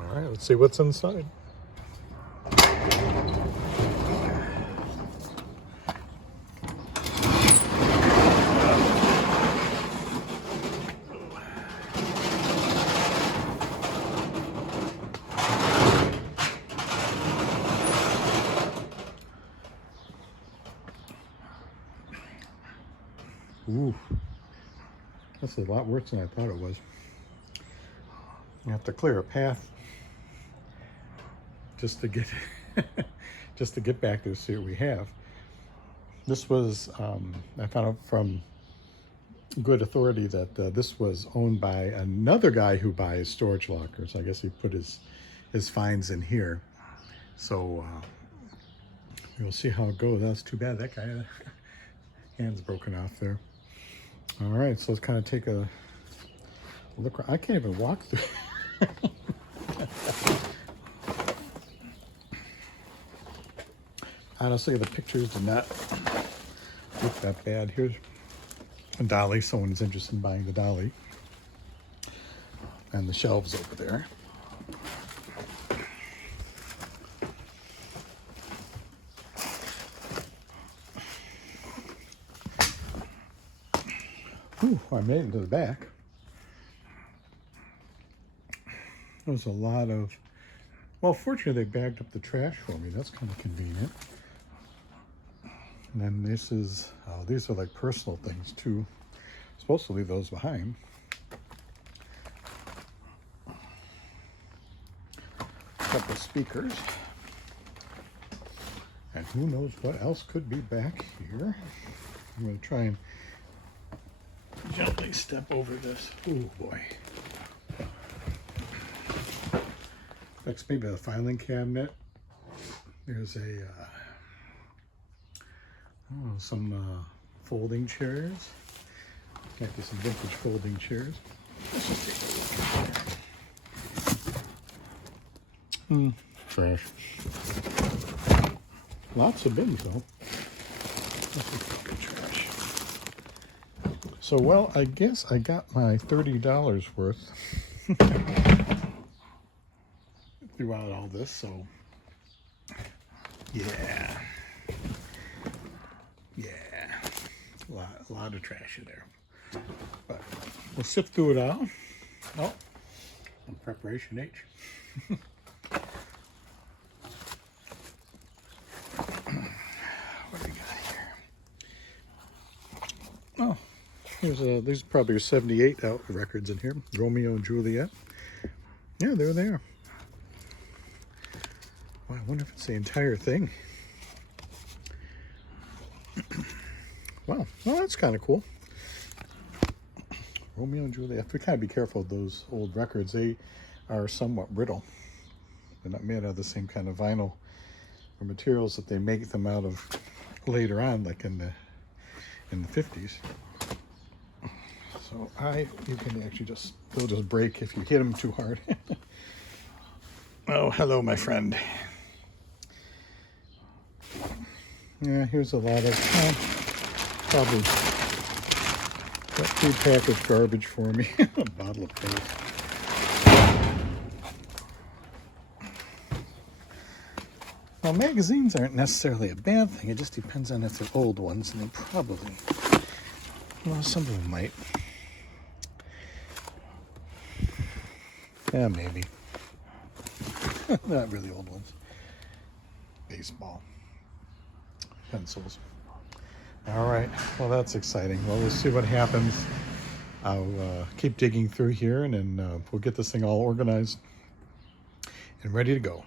All right, let's see what's inside. Ooh, that's a lot worse than I thought it was. You have to clear a path just to get just to get back to see what we have. This was I found out from good authority that this was owned by another guy who buys storage lockers. I guess he put his finds in here. So we'll see how it goes. That's too bad. That guy hand's broken off there. All right, so let's kind of take a look. I can't even walk through. Honestly, the pictures did not look that bad. Here's a dolly. Someone's interested in buying the dolly. And the shelves over there. Ooh, I made it to the back. There's a lot of, well, fortunately they bagged up the trash for me. That's kind of convenient. And then this is, these are like personal things too. I'm supposed to leave those behind. A couple of speakers. And who knows what else could be back here. I'm going to try and gently step over this. Oh boy. Next, maybe a filing cabinet. There's a some folding chairs. Might be some vintage folding chairs. Let's just take a look. Trash. Lots of bins though. Let's just look at trash. So, well, I guess I got my $30 worth throughout all this, so yeah, a lot of trash in there, but we'll sift through it all. Oh, on preparation H. What do we got here? Oh, these probably are 78 out records in here. Romeo and Juliet. Yeah, they're there. Well, I wonder if it's the entire thing. Wow, well, that's kind of cool. Romeo and Juliet. We kind of be careful of those old records. They are somewhat brittle. They're not made out of the same kind of vinyl or materials that they make them out of later on, like in the 50s. So you can actually they'll just break if you hit them too hard. Oh, hello, my friend. Yeah, here's a lot of, probably that prepackaged garbage for me. A bottle of paste. Well, magazines aren't necessarily a bad thing. It just depends on if they're old ones, and they probably, well, some of them might. Yeah, maybe. Not really old ones. Baseball. Pencils. All right, well, that's exciting. Well, we'll see what happens. I'll keep digging through here, and then we'll get this thing all organized and ready to go.